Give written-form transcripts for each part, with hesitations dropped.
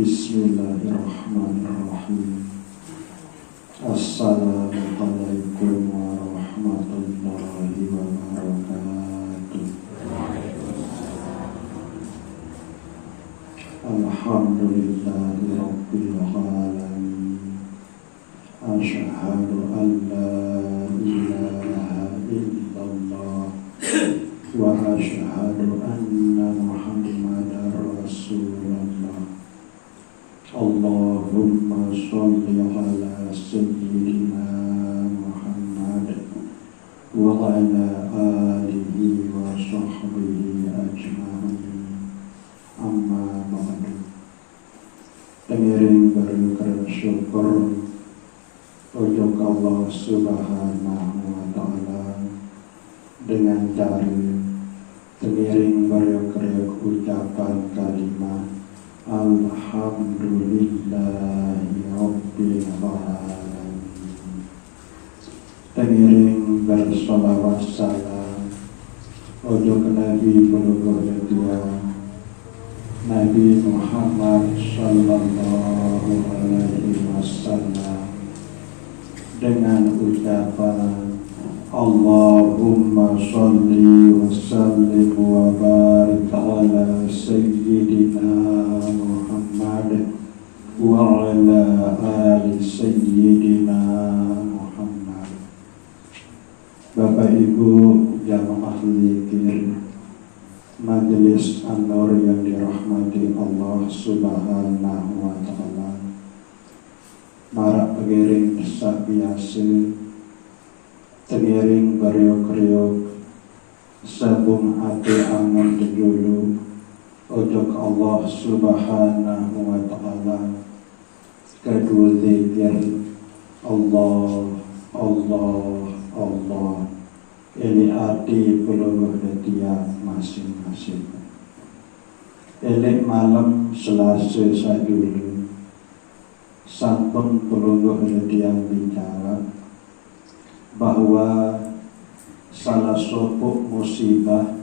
Bismillahirrahmanirrahim. Assalamualaikum warahmatullahi wabarakatuh. Alhamdulillahi rabbil alamin. Asyhadu an la ilaha illallah wa asyhadu anna Muhammadar Rasulullah. Allahumma sholli ala sayyidina Muhammad wa ala alihi wa sahbihi ajma'in. Amma ba'du. Pengiring bersyukur syukur untuk Allah Subhanahu wa ta'ala dengan cara pengiring bersyukur ucapan kalimat Alhamdulillahi Rabbil Alamin. Pengiring bersolawat salam untuk Nabi penutur dia Nabi Muhammad Sallallahu Alaihi Wasallam dengan ucapan Allahumma sholli wa sallim wa barik ala sayyidina Muhammad wa ala ali sayyidina Muhammad. Bapak Ibu jamaah zikir Majelis An-Nur yang dirahmati Allah Subhanahu wa ta'ala, para pengiring sak biasa, pengiring bariok-riok sabung ati angon dulu untuk Allah Subhanahu wa ta'ala, kedua zikir Allah ini arti peluruh detia masing-masing. Elek malam Selasa sadulu sampun peluruh detia bicara bahwa salah sopok musibah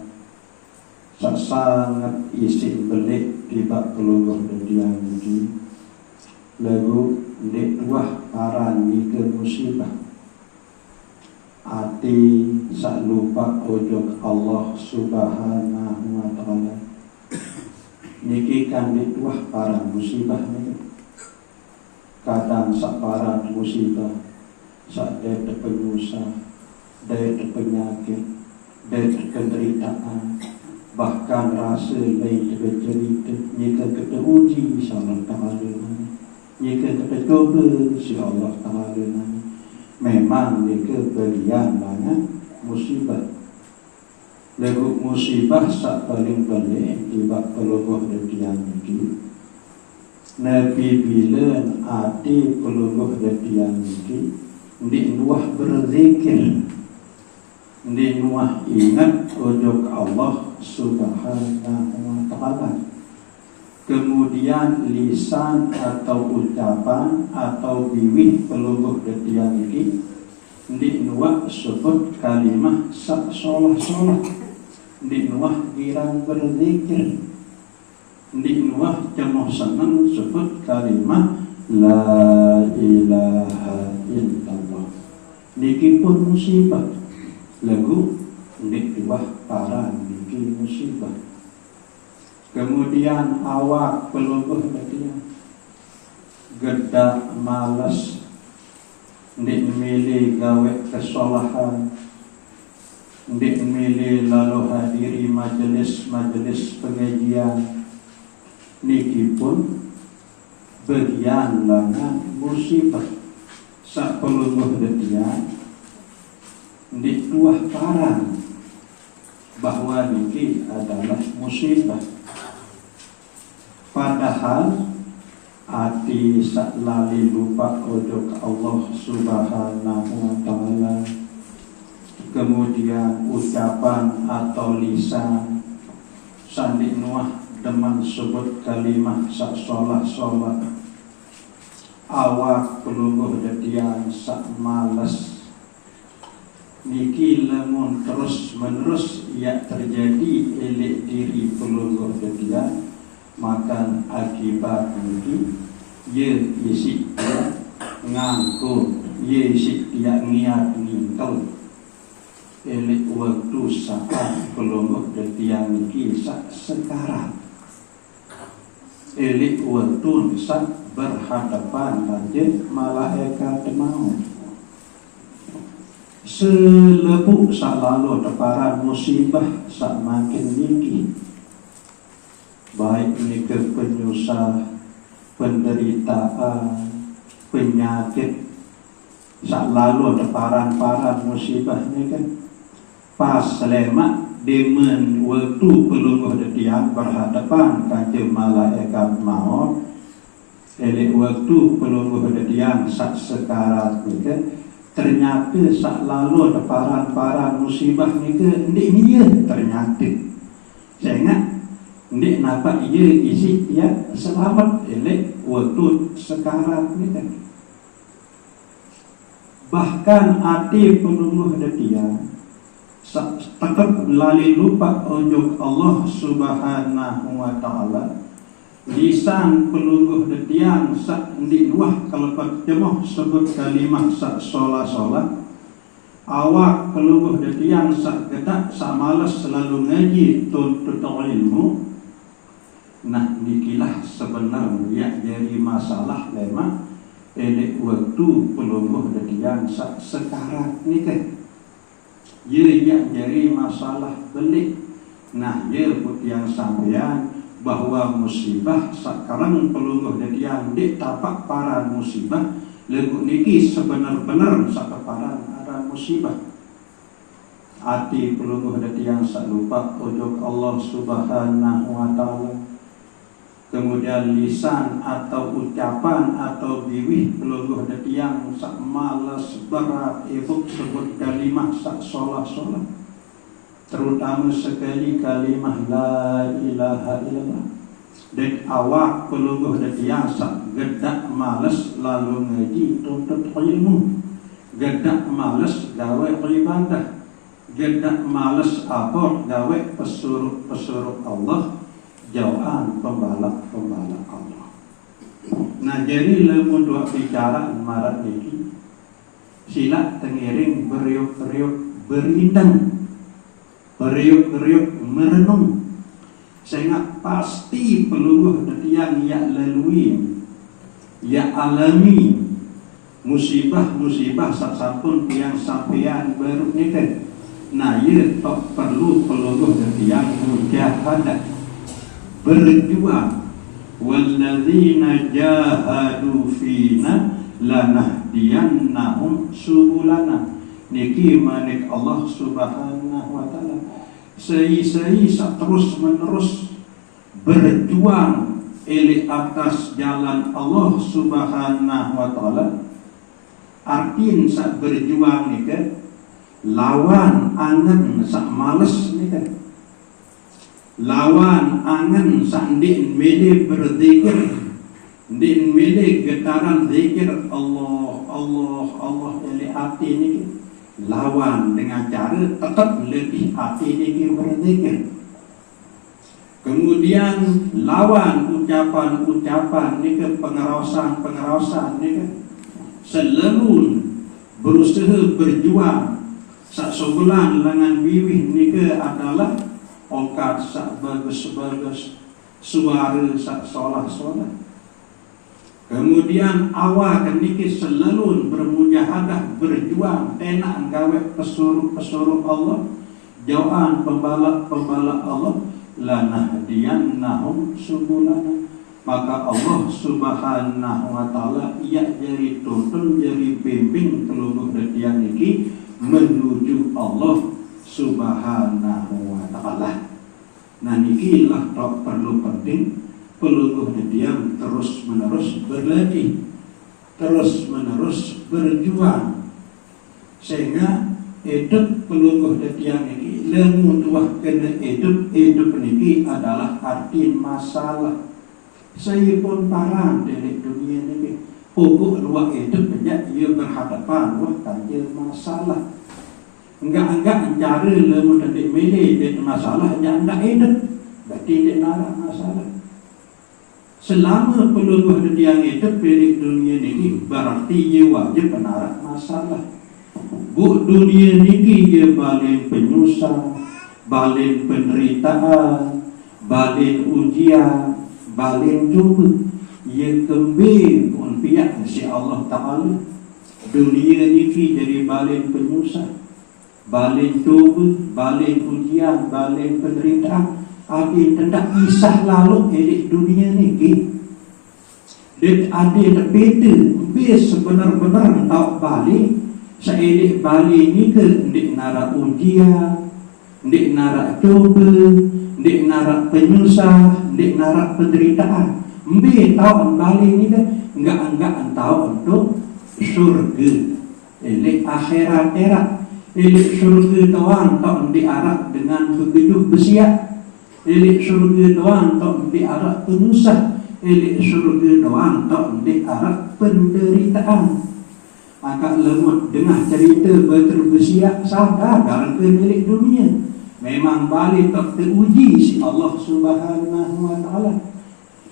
sangat isi belik tiba peluruh detia ini lagu dek dua parani ke musibah ati sak lupa ojok Allah Subhanahu wa ta'ala. Niki kan dituah para musibah niki. Kadang sak para musibah sak daya penyusah, daya penyakit, daya penderitaan, bahkan rasa lain tercerita. Jika kita uji insya Allah ta'ala, jika kita coba insya Allah ta'ala, memang mereka berian banyak musibah. Lagu musibah sak paling paling tiba peluruh detian ini. Nabi bilan ati peluruh detian ini di nuah berzikir, di nuah ingat ujung Allah Subhanahu wa ta'ala. Kemudian lisan atau ucapan atau bibir peluruh detian ini di nuah sebut kalimah sak solah-solah, di nuah girang berzikir, di nuah cemoh senang sebut kalimah la ilaha illallah. Niki pun musibah lagu di nuah para niki musibah. Kemudian awak peluruh detian gedak malas ndik milih gawe kesolahan, ndik milih lalu hadiri majelis pengajian, niki pun bagian lana musibah. Sak peluruh detian ndik tuah parang bahwa niki adalah musibah. Padahal ati sak lali lupa ojok Allah Subhanahu wa ta'ala, kemudian ucapan atau lisan sandi nuah deman sebut kalimah sak solah-solah, awak peluruh detian sak malas. Niki lamun terus menerus ia terjadi elek diri peluruh detian maka akibat niki ye isi dia ngangku ye isi dia niat ningkel elik waktu saat pelonggok detiang niki sekarang elik waktu saat berhadapan dengan malaikat maut selepuk sak lalu deparan musibah sak makin tinggi, baik ini ke penyusah, penderitaan, penyakit sak lalu deparan musibah ini kan pas selemak demen waktu pelungguh detiang berhadapan dengan malaikat maut elik waktu pelungguh detiang sak sekarat ini kan ternyata sak lalu deparan musibah ni ke ndik dia ternyata sehingga ndik nampak ia isi dia selamat elek waktu sekarang ni kan. Bahkan hati penunggu dia tetap lali lupa ujung Allah Subhanahu wa ta'ala. Lisan pelungguh detiang sak ndik luah kalau terjemah sebut kalimah sak sola awak pelungguh detiang sak gedak sak malas selalu ngaji tuntut ilmu. Nah nikilah sebenarnya jadi masalah lemah elek waktu pelungguh detiang sak sekarang ni kan ia jadi masalah belik. Nah dia yang sampean bahwa musibah sekarang pelungguh detiang dik tapak para musibah lagu niki sebenar-benar sakeparan ada musibah hati pelungguh detiang sak lupa ujung Allah Subhanahu wa ta'ala, kemudian lisan atau ucapan atau biwih pelungguh detiang sak malas berat ibu sebut kalimah sak solah terutama sekali kalimah la ilaha illallah. Dan awak pelungguh detiang sak gedak malas lalu ngaji tuntut ilmu, gedak malas gawe ibadah, gedak malas apa gawe pesuruh Allah, jauhan pembalap Allah. Nah jadi lamun dua bicara marat niki sila tengiring beriuk-beriuk berindang beriuk-beriuk merenung sehingga pasti pelungguh detiang ya lalui ya alami musibah saksapun yang sampean baru nikah. Nah ia tak perlu pelungguh detiang mujahadah berjuang walladzina jahadu fina lanahdiyannahum subulana. Niki manik Allah Subhanahu wa ta'ala sei-sei terus menerus berjuang eli atas jalan Allah Subhanahu wa ta'ala. Artin saat berjuang ni kan lawan angan sak males ni kan, lawan angan sak din mele berzikir, din mele getaran zikir Allah eli hati ni lawan dengan cara tetap lebih hati ini berzikir. Kemudian lawan ucapan ni ke pengerosan ni ke selalu berusaha berjuang sak sebulan lengan biwih ni ke adalah ongkat sak bagus suara sak solah. Kemudian awak niki selalu bermujahadah berjuang tenak gawe pesuruh Allah, jauhan pembalap Allah, lanahdiyannahum subulana. Maka Allah Subhanahu wa ta'ala ia jadi tuntun jadi bimbing pelungguh detiang niki menuju Allah Subhanahu wa ta'ala. Nah niki lah tak perlu penting pelungguh detiang terus menerus berlatih, terus menerus berjuang sehingga hidup pelungguh detiang ini lemu tuah kena hidup niki adalah arti masalah. Saya pun parang dari dunia ini pokok luar hidup banyak ia berhadapan wah kanjil masalah. Enggak cara lemu tadi milih masalah yang enggak hidup berarti dia narah masalah. Selama peluluh dia hidup di dunia ini, berarti dia wajib menarak masalah. Bu dunia ini dia balik penyusah, balik penderitaan, balik ujian, balik cuba. Ia kembali pun pihak si Allah Ta'ala. Dunia ini jadi balik penyusah, balik cuba, balik ujian, balik penderitaan. Adi tidak kisah lalu elik dunia ni dia adi terbeda bis sebenar-benar tahu balik seelik balik ni ke ndik narak ujian, ndik narak cuba, ndik narak penyusah, ndik narak penderitaan. Mbi tahu balik ni ke enggak tahu untuk surga elik akhirat elik surga tuan tahu diarak dengan begitu bersiap. Elik surga doang tak diarak penyusah, elik surga doang tak diarak penderitaan. Agak lemut dengar cerita berterbersiap sadar dalam milik dunia. Memang balik tak teruji si Allah Subhanahu Wa Taala.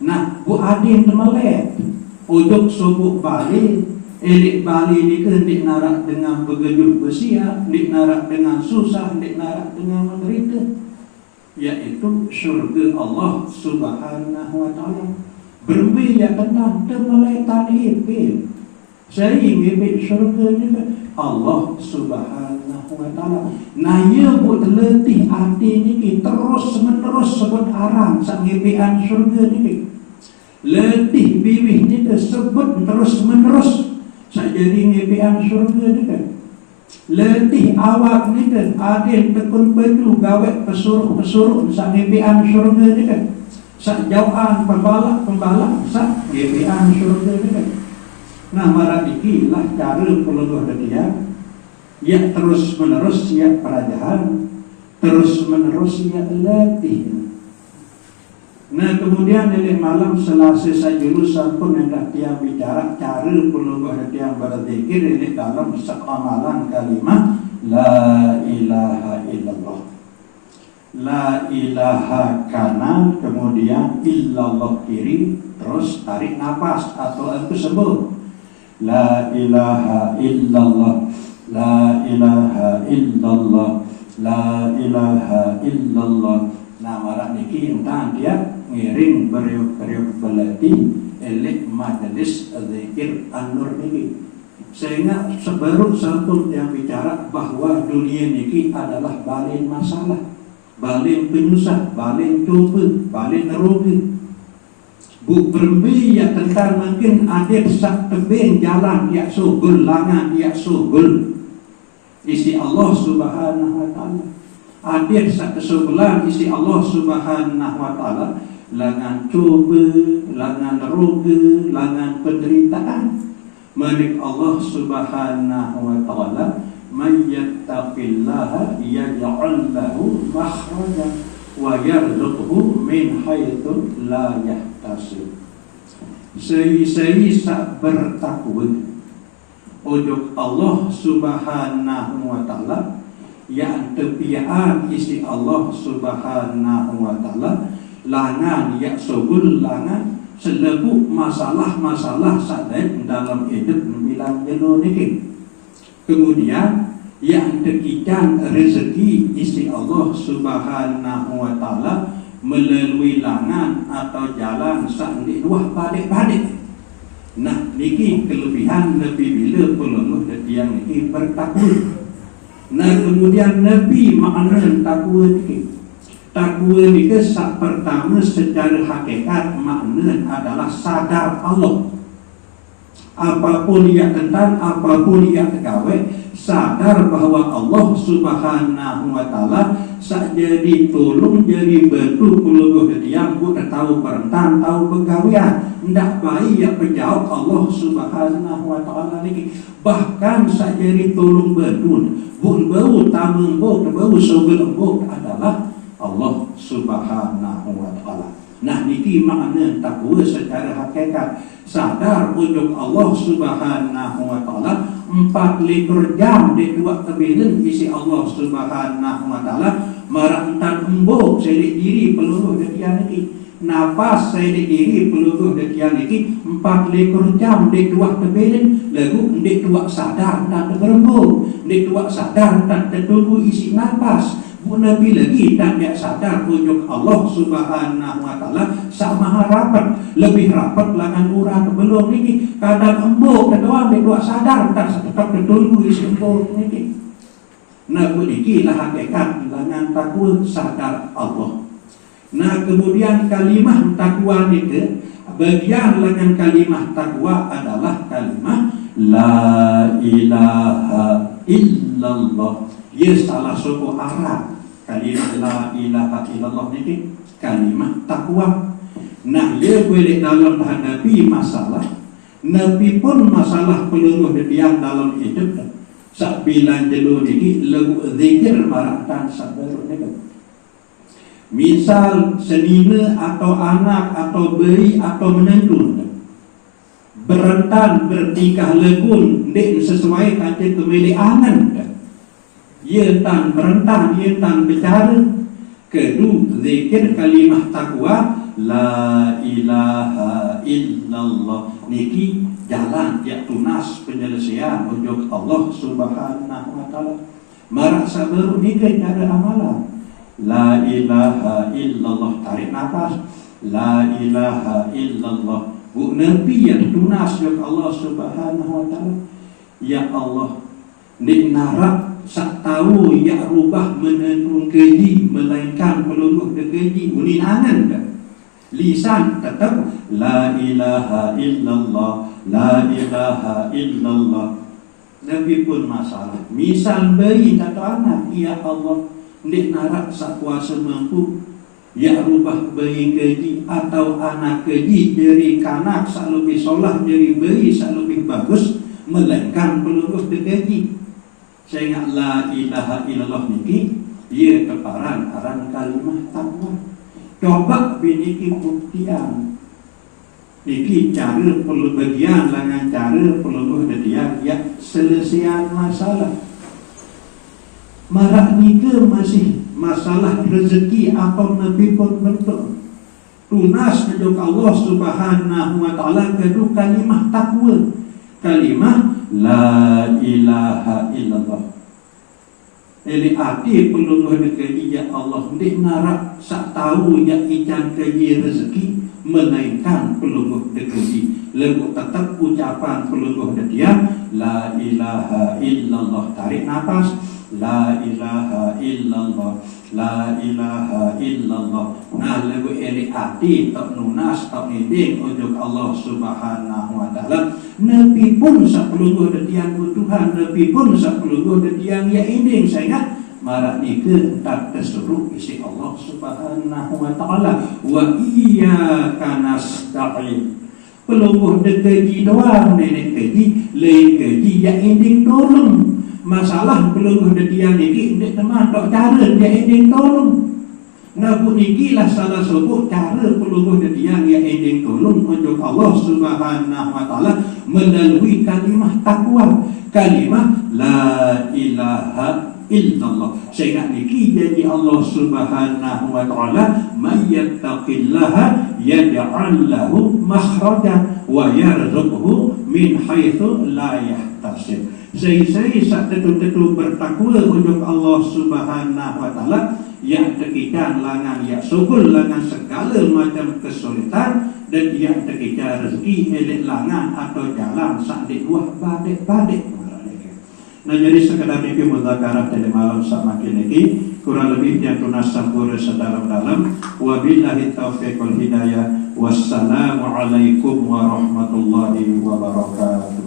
Nah, bu adin temelek untuk sobuk balik. Elik balik ni ke dik narak dengan bergejuh bersiap, dik narak dengan susah, dik narak dengan menderita, yaitu syurga Allah Subhanahu Wa Taala. Berbi yang tentang temeletan ipil saya ngibit syurga ni Allah Subhanahu Wa Taala. Nah ia buat letih hati ni terus menerus sebut arang sak ngibitan syurga ni. Letih bibih ni sebut terus menerus sak jadi ngibitan syurga ni kan. Letih awak ni kan adil tekun pedu gawe pesuruh sak ngibian syurga ni kan. Sak jauhan pembalak sak ngibian syurga ni kan. Nah marah ikilah cara peluluh dia ya terus menerus ya pelajaran, terus menerus ya letih. Nah kemudian dari malam selesai jurusan pun hendak dia bicara cara peluluh dia berzikir ini dalam sekamalan kalimat La ilaha illallah. La ilaha kanan, kemudian illallah kiri, terus tarik nafas atau aku sebut La ilaha illallah, La ilaha illallah, La ilaha illallah. Nah marah niki entah dia ngiring beriuk-beriuk belati elik majelis zikir an-nur niki. Sehingga sebaru santun yang bicara bahwa dunia niki adalah balin masalah, balin penyusah, balin coba, balin nerugi. Bu berbi ya tentang mungkin adik sak tebing jalan ya sugul langan ya sugul isi Allah Subhanahu Wa Taala. Adik sak kesugulan isi Allah Subhanahu Wa Taala langan coba, langan nerugi, langan penderitaan. Malik Allah Subhanahu Wa Taala may yattaqillaha yaj'al lahu makhraja wa yarzuqhu min haitsu la yahtasib. Seri-seri sak bertakwa ujug Allah Subhanahu Wa Taala yang tepiaan isi Allah Subhanahu Wa Taala langan ya sugul langan selebuk masalah-masalah sadai dalam hidup bilang jelo niki. Kemudian yang tekikan rezeki isi Allah Subhanahu Wa Taala melalui langan atau jalan sandi luah balik-balik. Nah niki kelebihan Nabi bila peluluh yang niki bertakwa. Nah kemudian Nabi makna takwa niki. Takwa ni kesak pertama secara hakikat makna adalah sadar Allah. Apapun yang tentang, apapun yang tergawe, sadar bahwa Allah Subhanahu Wa Taala sak jadi tolong jadi betul peluluh yang buat tahu perentang, tahu pegawaian. Ndak baik yang berjauh Allah Subhanahu Wa Taala lagi. Bahkan sak jadi tolong betul, bun bau tameng bau sobel bau adalah Allah Subhanahu Wa Taala. Nah niki makna takwa secara hakikat sadar ujung Allah Subhanahu Wa Taala 24 jam di dua tebilan isi Allah Subhanahu Wa Taala merantan embuk sedik diri peluluh dia niki Nafas saya diri peluluh dekian ini 4 jam dek tuak terbelin lagu dek tuak sadar tak terberembuk, dek tuak sadar tak tertunggu isi nafas. Bu Nabi lagi tak dia sadar unjuk Allah Subhanahu wa taala sama rapat, lebih rapat langan urang belum ini kadang embuk kedua dek tuak sadar tak tetap tertunggu isi embuk ini. Nah ini lah hakikat langan takwa sadar Allah. Nah kemudian kalimah takwa itu bagian lengan kalimah takwa adalah kalimah la ilaha illallah. Ia salah satu arah kalimah la ilaha illallah ini kalimah takwa. Nah ia boleh dalam menghadapi masalah. Nabi pun masalah peluluh yang dalam hidup. Sabilan jelur ini lagu zikir maratan sabar ini. Misal senina atau anak atau bayi atau menentu berentan bertikah legun dek sesuai kata kemeliangan. Ia tan berentan, ia tan bicara. Kedua zikir kalimah takwa la ilaha illallah niki jalan yang tunas penyelesaian untuk Allah Subhanahu wa taala. Marak sabar ni cara amalan. La ilaha illallah tarik nafas. La ilaha illallah. Bu Nabi yang tunas untuk Allah Subhanahu wa taala. Ya Allah, ni narak sak tahu ya rubah menenung keji melainkan peluluh keji unin angan dah. Lisan tetap la ilaha illallah, la ilaha illallah. Nabi pun masalah. Misal bayi atau anak, ya Allah, ndik narak sak kuasa mampu ya rubah bayi keji atau anak keji dari kanak sak lebih solah dari bayi sak lebih bagus melainkan peluluh keji. Saya ingat la ilaha illallah niki ia keparan aran kalimah takwa. Coba biniki buktian. Niki cara perlu bagian dengan cara perlu dia ya selesaian masalah. Marak nika masih masalah rezeki atau nabi pun bentuk. Tunas untuk Allah Subhanahu wa taala kedua kalimah takwa. Kalimah la ilaha illallah. Eli arti peluluh dekat ya Allah ndik narak sak tahu ya ikan keji rezeki melainkan peluluh dekat lagu tetap ucapan peluluh dia la ilaha illallah tarik nafas la ilaha illallah la ilaha illallah. Nah lagu eli arti tak nunas tak niding untuk Allah Subhanahu wa taala. Nabi pun sak peluluh dia Tuhan, Nabi pun sak peluluh dia ya inding saya ingat marak ni ke tak tersuruh isi Allah Subhanahu wa taala wa iyyaka nasta'in. Peluluh dekeji doang nenek keji lain keji ya inding tolong. Masalah peluluh dia niki ndek teman tok cara dia inding tolong. Nabu niki lah salah satu cara peluluh dia ya inding tolong untuk Allah Subhanahu wa taala melalui kalimah takwa, kalimah la ilaha illallah. Sehingga niki jadi Allah Subhanahu wa taala may yattaqillaha yaj'al lahu makhraja wa yarzuqhu min haitsu la yahtasib. Saya sak tentu bertakwa untuk Allah Subhanahu wa taala yang terkita langan ya sukul langan segala macam kesulitan dan yang terkita rezeki elek langan atau jalan sak di buah badek-badek. Nah jadi sekadar ini mudzakarah pada malam sama kini kurang lebih yang tunas sampur sedalam-dalam. Wabillahi taufiq wal hidayah. Wassalamualaikum warahmatullahi wabarakatuh.